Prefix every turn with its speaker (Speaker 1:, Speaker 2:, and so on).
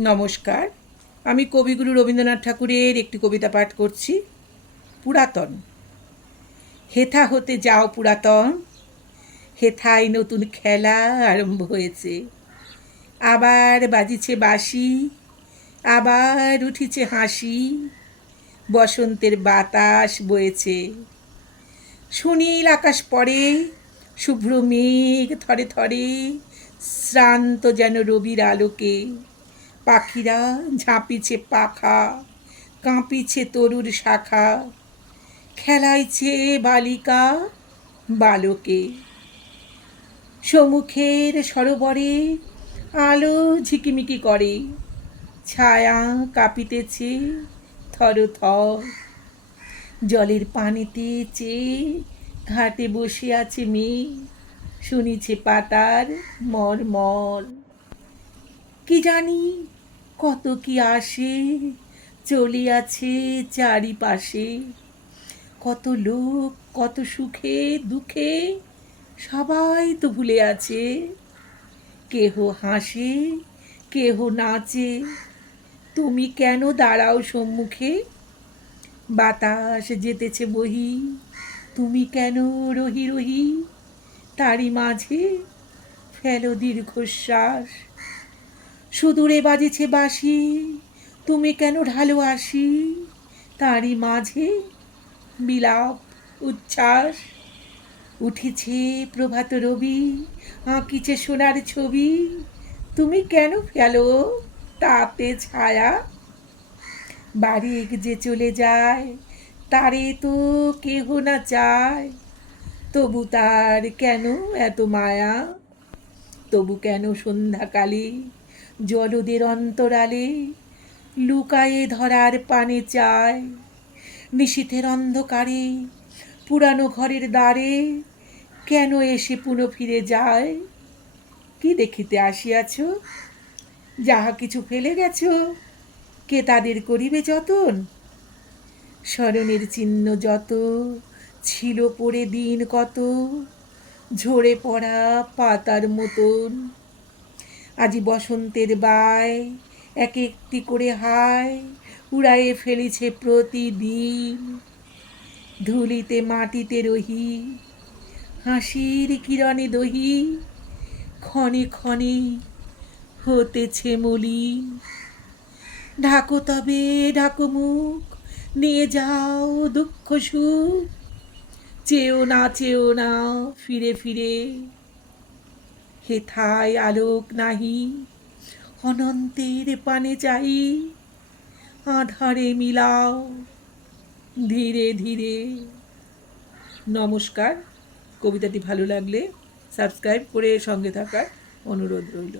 Speaker 1: নমস্কার। আমি কবিগুরু রবীন্দ্রনাথ ঠাকুরের একটি কবিতা পাঠ করছি, পুরাতন। হেথা হতে যাও পুরাতন, হেথায় নতুন খেলা আরম্ভ হয়েছে। আবার বাজিছে বাঁশি, আবার উঠিছে হাসি, বসন্তের বাতাস বয়েছে। সুনীল আকাশ পড়ে, শুভ্র মেঘ থরে থরে শ্রান্ত যেন রবির আলোকে। পাখিরা ঝাঁপিছে পাখা, কাঁপিছে তরুর শাখা। খেলাইছে বালিকা বালকে। সমুখের সরোবরে আলো ঝিকিমিকি করে। ছায়া কাঁপিতেছে থর থর। জলের পানিতে চেয়ে ঘাটে বসে আছে মেয়ে। শুনিছে পাতার মরমর কি জানি কত কি আসে, চলিয়াছে চারিপাশে। কত লোক, কত সুখে, দুঃখে, সবাই তো ভুলে আছে। কেহ হাসে, কেহ নাচে। তুমি কেন দাঁড়াও সম্মুখে? বাতাস যেতেছে বহি, তুমি কেন রহি রহি? তারই মাঝে ফেলো দীর্ঘশ্বাস। সুদূরে বাজেছে বাসি তুমি কেন ঢালো আসি তারই মাঝে বিলাপ, উচ্ছ্বাস, উঠেছে প্রভাত রবি, আঁকিছে সোনার ছবি। তুমি কেন ফেলো তাতে ছায়া? বাড়ি যে চলে যায়, তারে তো কেহ না চায়। তবু তার কেন এত মায়া? তবু কেন সন্ধ্যাকালে জলদের অন্তরালে লুকায়ে ধরার পানে চায়। নিশীথের অন্ধকারে, পুরানো ঘরের দ্বারে কেন এসে পুনঃ ফিরে যায়? কি দেখিতে আসিয়াছ? যাহা কিছু ফেলে গেছ, কে তাদের করিবে যতন? স্মরণের চিহ্ন যত, ছিল পড়ে দিন কত, ঝরে পড়া পাতার মতন। আজি বসন্তের বায় এক একটি করে হায় উড়াইয়ে ফেলেছে প্রতিদিন। ধুলিতে মাটিতে রহি, হাসির কিরণে দহি, ক্ষণে ক্ষণে হতেছে মলিন। ঢাকো তবে, ঢাকো মুখ, নিয়ে যাও দুঃখ সুখ, চেও না চেও না, ফিরে ফিরে হেথায় আলোক নাহি, অনন্তের পানে চাই আধারে মিলাও, ধীরে ধীরে। নমস্কার, কবিতাটি ভালো লাগলে সাবস্ক্রাইব করে সঙ্গে থাকার অনুরোধ রইল।